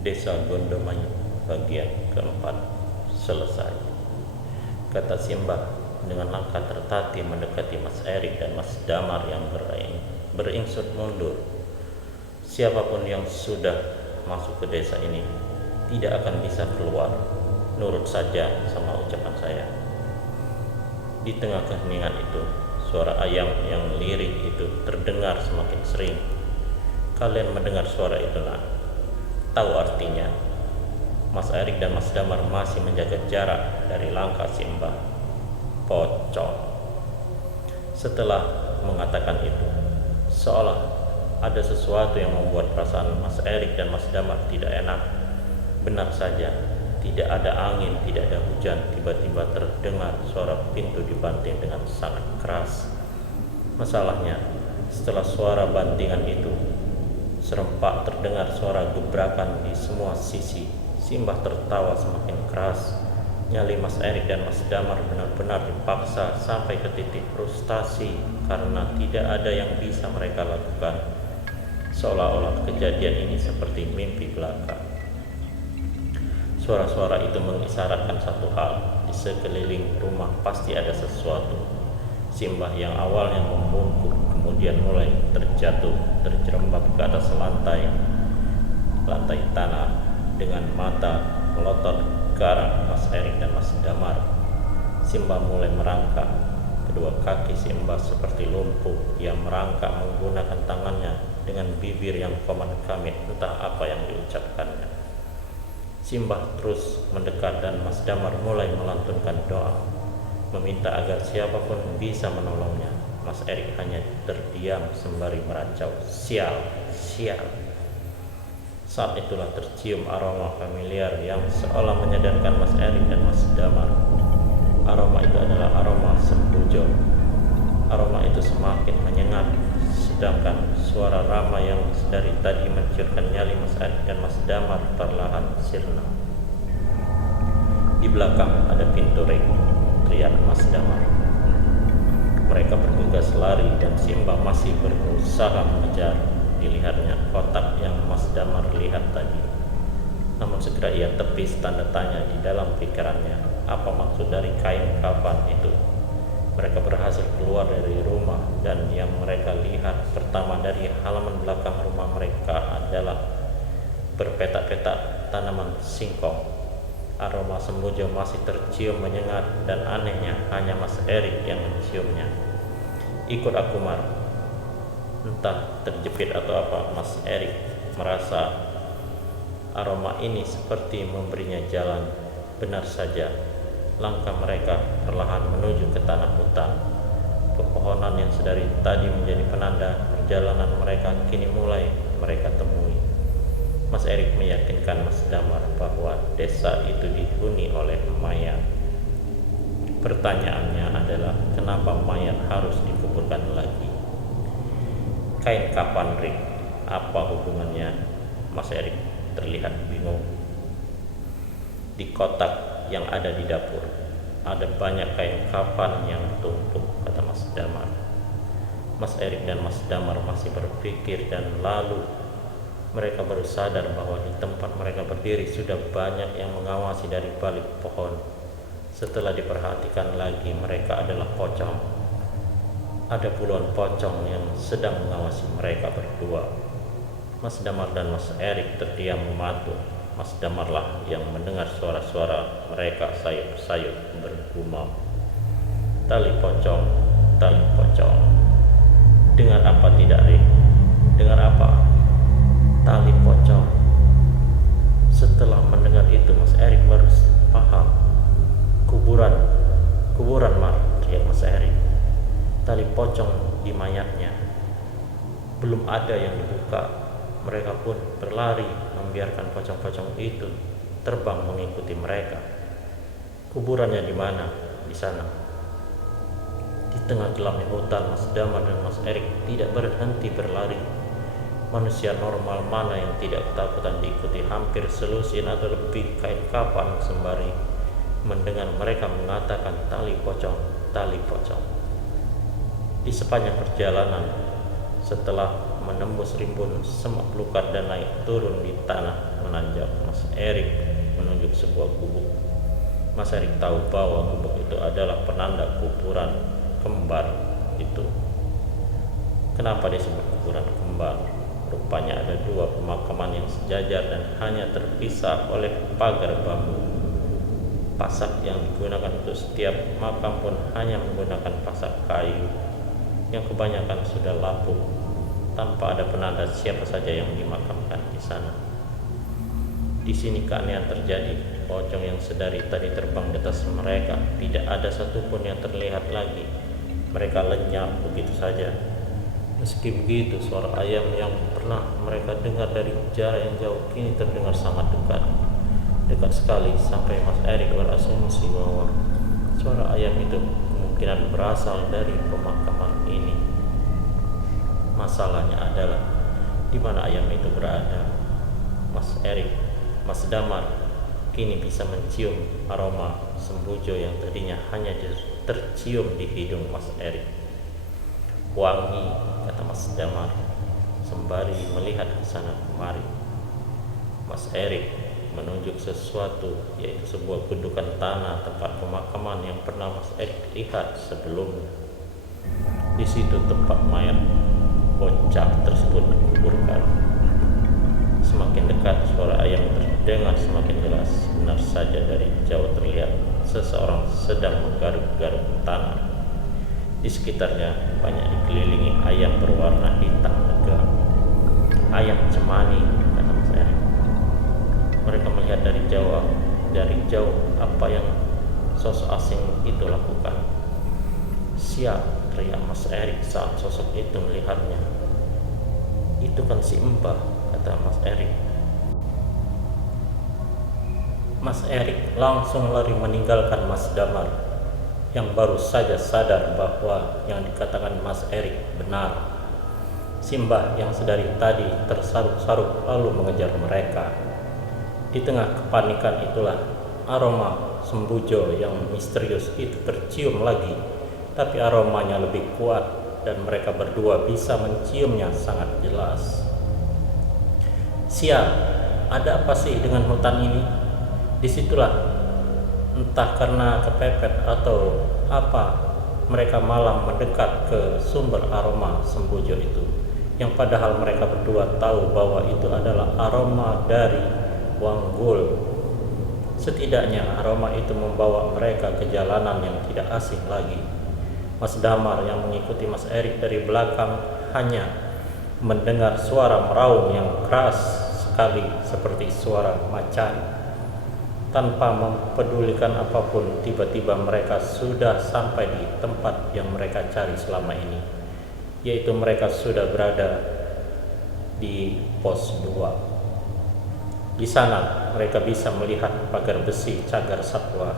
Desa Gondomayu bagian keempat selesai. Kata Simbah dengan langkah tertatih mendekati Mas Erik dan Mas Damar yang beringsut mundur. Siapapun yang sudah masuk ke desa ini tidak akan bisa keluar. Nurut saja sama ucapan saya. Di tengah keheningan itu, suara ayam yang lirih itu terdengar semakin sering. Kalian mendengar suara itu, nak? Tahu artinya? Mas Erik dan Mas Damar masih menjaga jarak dari langkah Simbah. Pocong. Setelah mengatakan itu, seolah ada sesuatu yang membuat perasaan Mas Erik dan Mas Damar tidak enak. Benar saja, tidak ada angin, tidak ada hujan. Tiba-tiba terdengar suara pintu dibanting dengan sangat keras. Masalahnya, setelah suara bantingan itu, serempak terdengar suara gebrakan di semua sisi. Simbah tertawa semakin keras. Nyali Mas Erik dan Mas Damar benar-benar dipaksa sampai ke titik frustasi karena tidak ada yang bisa mereka lakukan. Seolah-olah kejadian ini seperti mimpi belaka. Suara-suara itu mengisyaratkan satu hal, di sekeliling rumah pasti ada sesuatu. Simbah yang awalnya membungkuk kemudian mulai terjerembab ke atas lantai tanah dengan mata melotot ke arah Mas Erik dan Mas Damar. Simbah mulai merangkak. Kedua kaki Simbah seperti lumpuh. Ia merangkak menggunakan tangannya dengan bibir yang komat kamit, entah apa yang diucapkannya. Simbah terus mendekat dan Mas Damar mulai melantunkan doa, meminta agar siapapun bisa menolongnya. Mas Erik hanya terdiam sembari meracau, sial, sial. Saat itulah tercium aroma familiar yang seolah menyadarkan Mas Erik dan Mas Damar. Aroma itu adalah aroma sembujo. Aroma itu semakin menyengat, sedangkan suara Rama yang dari tadi menciurkan nyali Mas Erik dan Mas Damar perlahan sirna. Di belakang ada pintu ring, teriak Mas Damar. Mereka bergegas lari dan Simbah masih berusaha mengejar. Dilihatnya kotak yang Mas Damar lihat tadi. Namun segera ia tepis tanda tanya di dalam pikirannya. Apa maksud dari kain kafan itu? Mereka berhasil keluar dari rumah dan yang mereka lihat pertama dari halaman belakang rumah mereka adalah berpetak-petak tanaman singkong. Aroma sembujo masih tercium menyengat dan anehnya hanya Mas Erik yang menciumnya. Ikut aku, Mar. Entah terjepit atau apa, Mas Erik merasa aroma ini seperti memberinya jalan. Benar saja, langkah mereka perlahan menuju ke tanah hutan. Pepohonan yang sedari tadi menjadi penanda perjalanan mereka kini mulai mereka temui. Mas Erik meyakinkan Mas Damar bahwa desa itu dihuni oleh mayat. Pertanyaannya adalah kenapa mayat harus dikuburkan lagi? Kain kafan ring, apa hubungannya? Mas Erik terlihat bingung. Di kotak yang ada di dapur ada banyak kain kafan yang tumpuk, kata Mas Damar. Mas Erik dan Mas Damar masih berpikir dan lalu mereka baru sadar bahwa di tempat mereka berdiri sudah banyak yang mengawasi dari balik pohon. Setelah diperhatikan lagi, mereka adalah pocong. Ada puluhan pocong yang sedang mengawasi mereka berdua. Mas Damar dan Mas Erik terdiam mematu. Mas Damarlah yang mendengar suara-suara mereka sayup-sayup bergumam. Tali pocong, tali pocong. Dengar apa tidak, Rik? Dengar apa? Tali pocong. Setelah mendengar itu, Mas Erik baru paham. Kuburan, Mar, teriak Mas Erik. Tali pocong di mayatnya. Belum ada yang dibuka. Mereka pun berlari membiarkan pocong-pocong itu terbang mengikuti mereka. Kuburannya di mana? Di sana. Di tengah gelapnya hutan, Mas Damar dan Mas Erik tidak berhenti berlari. Manusia normal mana yang tidak ketakutan diikuti hampir selusin atau lebih kain kafan sembari mendengar mereka mengatakan tali pocong, tali pocong. Di sepanjang perjalanan, Setelah menembus rimbun semak belukar dan naik turun di tanah menanjak, Mas Erik menunjuk sebuah gubuk. Mas Erik tahu bahwa gubuk itu adalah penanda kuburan kembar itu. Kenapa disebut kuburan kembar? Rupanya ada dua pemakaman yang sejajar dan hanya terpisah oleh pagar bambu. Pasak yang digunakan untuk setiap makam pun hanya menggunakan pasak kayu yang kebanyakan sudah lapuk, tanpa ada penanda siapa saja yang dimakamkan di sana. Di sini keanehan terjadi. Pocong yang sedari tadi terbang di atas mereka, tidak ada satupun yang terlihat lagi. Mereka lenyap begitu saja. Meski begitu, suara ayam yang pernah mereka dengar dari jarak yang jauh kini terdengar sangat dekat. Dekat sekali sampai Mas Erik berasumsi bahwa suara ayam itu kemungkinan berasal dari pemakaman ini. Masalahnya adalah di mana ayam itu berada. Mas Erik, Mas Damar kini bisa mencium aroma sembujo yang tadinya hanya tercium di hidung Mas Erik. Wangi, kata Mas Damar sembari melihat ke sana kemari. Mas Erik menunjuk sesuatu, yaitu sebuah gundukan tanah tempat pemakaman yang pernah Mas Erik lihat sebelumnya. Di situ tempat mayat bocah tersebut dikuburkan. Semakin dekat suara ayam terdengar semakin jelas. Benar saja dari jauh terlihat seseorang sedang menggaruk-garuk tanah. Di sekitarnya banyak dikelilingi ayam berwarna hitam lega. Ayam cemani, kata Mas Erik. Mereka melihat dari jauh apa yang sosok asing itu lakukan. Siap, teriak Mas Erik saat sosok itu melihatnya. Itu kan si Mbah, kata Mas Erik. Mas Erik langsung lari meninggalkan Mas Damar yang baru saja sadar bahwa yang dikatakan Mas Erik benar. Si Mbah yang sedari tadi tersaruk-saruk lalu mengejar mereka. Di tengah kepanikan itulah aroma sembujo yang misterius itu tercium lagi, tapi aromanya lebih kuat dan mereka berdua bisa menciumnya sangat jelas. Siap, ada apa sih dengan hutan ini? Disitulah, entah karena kepepet atau apa, mereka malah mendekat ke sumber aroma sembujo itu, yang padahal mereka berdua tahu bahwa itu adalah aroma dari Wanggul. Setidaknya aroma itu membawa mereka ke jalanan yang tidak asing lagi. Mas Damar yang mengikuti Mas Erik dari belakang hanya mendengar suara meraung yang keras sekali seperti suara macan. Tanpa mempedulikan apapun, tiba-tiba mereka sudah sampai di tempat yang mereka cari selama ini, yaitu mereka sudah berada di pos 2. Di sana mereka bisa melihat pagar besi cagar satwa.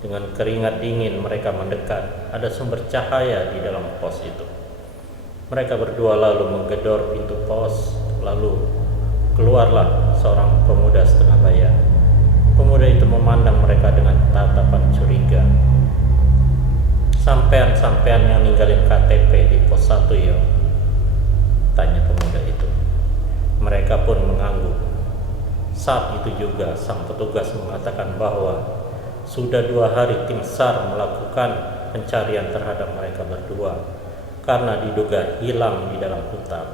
Dengan keringat dingin mereka mendekat. Ada sumber cahaya di dalam pos itu. Mereka berdua lalu menggedor pintu pos. Lalu keluarlah seorang pemuda setengah baya. Pemuda itu memandang mereka dengan tatapan curiga. Sampean yang ninggalin KTP di pos 1 ya? Tanya pemuda itu. Mereka pun mengangguk. Saat itu juga sang petugas mengatakan bahwa sudah 2 hari tim SAR melakukan pencarian terhadap mereka berdua karena diduga hilang di dalam hutan.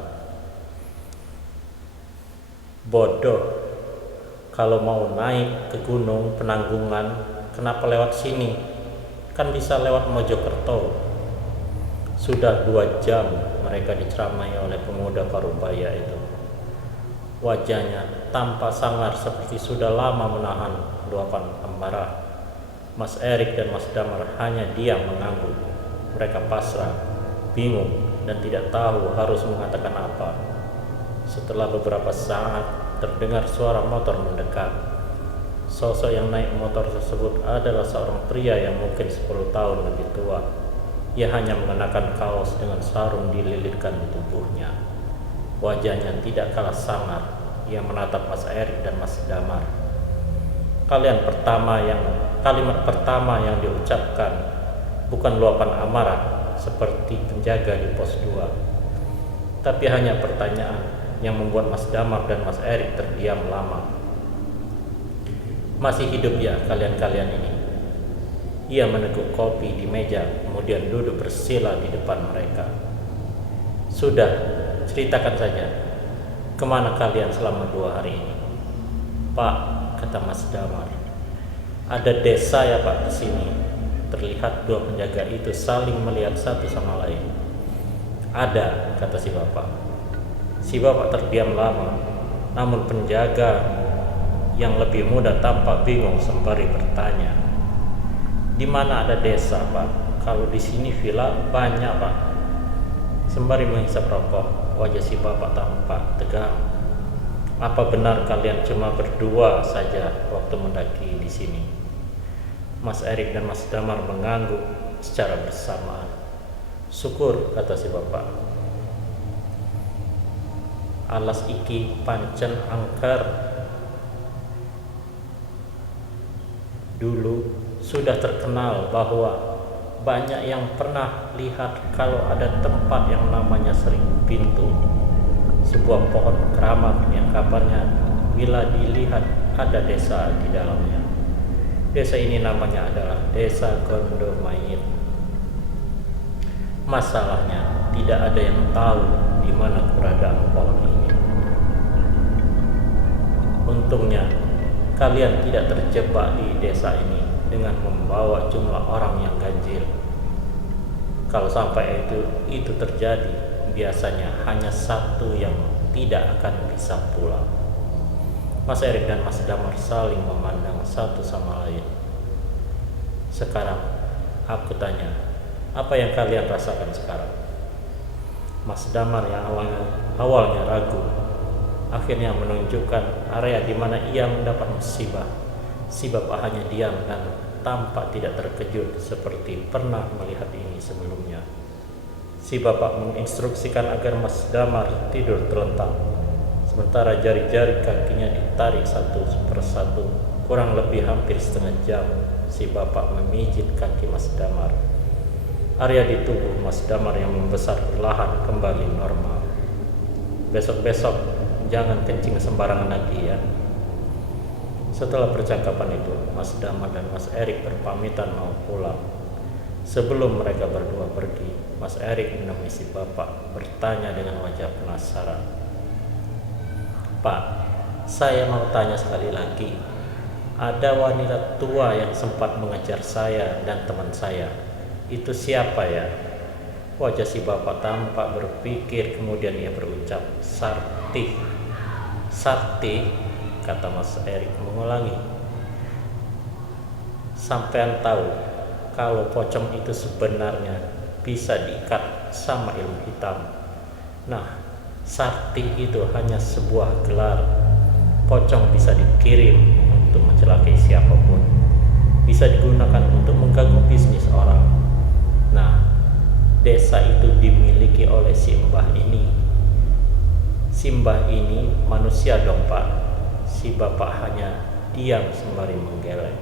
Bodoh. Kalau mau naik ke gunung Penanggungan, kenapa lewat sini? Kan bisa lewat Mojokerto. Sudah 2 jam mereka diceramai oleh pemuda Parubaya itu. Wajahnya tampak sangar seperti sudah lama menahan luapan amarah. Mas Erik dan Mas Damar hanya diam mengangguk. Mereka pasrah, bingung, dan tidak tahu harus mengatakan apa. Setelah beberapa saat, terdengar suara motor mendekat. Sosok yang naik motor tersebut adalah seorang pria yang mungkin 10 tahun lebih tua. Ia hanya mengenakan kaos dengan sarung dililitkan di tubuhnya. Wajahnya tidak kalah sangar. Ia menatap Mas Erik dan Mas Damar. Kalimat pertama yang diucapkan bukan luapan amarah seperti penjaga di pos 2. Tapi hanya pertanyaan yang membuat Mas Damar dan Mas Erik terdiam lama. Masih hidup ya kalian-kalian ini? Ia meneguk kopi di meja, kemudian duduk bersila di depan mereka. Sudah, ceritakan saja. Kemana kalian selama 2 hari ini? Pak, kata Mas Damar, ada desa ya Pak di sini. Terlihat 2 penjaga itu saling melihat satu sama lain. Ada, kata si bapak. Si bapak terdiam lama, namun penjaga yang lebih muda tampak bingung sembari bertanya, di mana ada desa Pak? Kalau di sini villa banyak Pak. Sembari menghisap rokok, wajah si bapak tampak tegang. Apa benar kalian cuma berdua saja waktu mendaki di sini? Mas Erik dan Mas Damar mengangguk secara bersamaan. Syukur, kata si bapak. Alas iki pancen angker. Dulu sudah terkenal bahwa banyak yang pernah lihat kalau ada tempat yang namanya Sering Pintu, sebuah pohon keramat yang kabarnya bila dilihat ada desa di dalamnya. Desa ini namanya adalah Desa Gondomayit. Masalahnya tidak ada yang tahu di mana keberadaan pohon ini. Untungnya kalian tidak terjebak di desa ini dengan membawa jumlah orang yang ganjil. Kalau sampai itu terjadi, biasanya hanya satu yang tidak akan bisa pulang. Mas Erik dan Mas Damar saling memandang satu sama lain. Sekarang aku tanya, apa yang kalian rasakan sekarang? Mas Damar yang awalnya ragu, akhirnya menunjukkan area di mana ia mendapat musibah. Si bapak hanya diam dan tampak tidak terkejut seperti pernah melihat ini sebelumnya. Si bapak menginstruksikan agar Mas Damar tidur terlentang, sementara jari-jari kakinya ditarik satu persatu. Kurang lebih hampir setengah jam, si bapak memijit kaki Mas Damar. Area di tubuh Mas Damar yang membesar perlahan kembali normal. Besok-besok jangan kencing sembarangan lagi ya. Setelah percakapan itu, Mas Damar dan Mas Erik berpamitan mau pulang. Sebelum mereka berdua pergi, Mas Erik menemui si bapak bertanya dengan wajah penasaran. Pak, saya mau tanya sekali lagi. Ada wanita tua yang sempat mengejar saya dan teman saya. Itu siapa ya? Wajah si bapak tampak berpikir, kemudian ia berucap, Sarti. Sarti, kata Mas Erik mengulangi. Sampean tahu kalau pocong itu sebenarnya bisa diikat sama ilmu hitam. Nah, Sarti itu hanya sebuah gelar. Pocong bisa dikirim untuk mencelakai siapapun, bisa digunakan untuk mengganggu bisnis orang. Nah, desa itu dimiliki oleh si mbah ini. Si mbah ini manusia dong Pak. Si bapak hanya diam sembari menggeleng.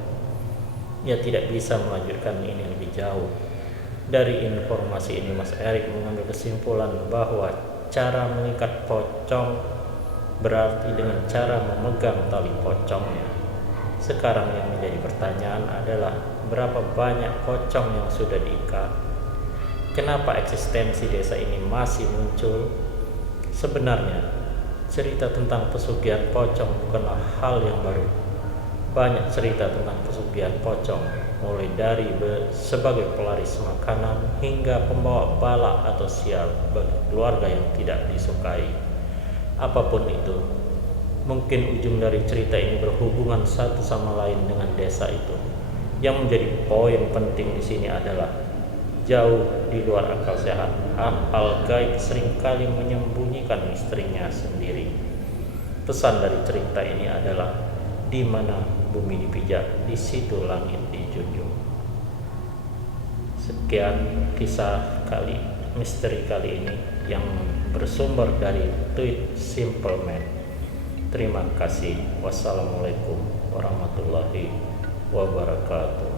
Ia tidak bisa melanjutkan ini lebih jauh. Dari informasi ini Mas Erik mengambil kesimpulan bahwa cara mengikat pocong berarti dengan cara memegang tali pocongnya. Sekarang yang menjadi pertanyaan adalah berapa banyak pocong yang sudah diikat? Kenapa eksistensi desa ini masih muncul? Sebenarnya cerita tentang pesugihan pocong bukanlah hal yang baru. Banyak cerita tentang pesugihan pocong, mulai dari sebagai pelaris makanan hingga pembawa bala atau sial bagi keluarga yang tidak disukai. Apapun itu, mungkin ujung dari cerita ini berhubungan satu sama lain dengan desa itu. Yang menjadi poin penting di sini adalah jauh di luar akal sehat, hal gaib seringkali menyembunyikan misterinya sendiri. Pesan dari cerita ini adalah di mana bumi dipijak, di situ langit dijunjung. Sekian kisah misteri kali ini yang bersumber dari tweet Simple Man. Terima kasih. Wassalamualaikum warahmatullahi wabarakatuh.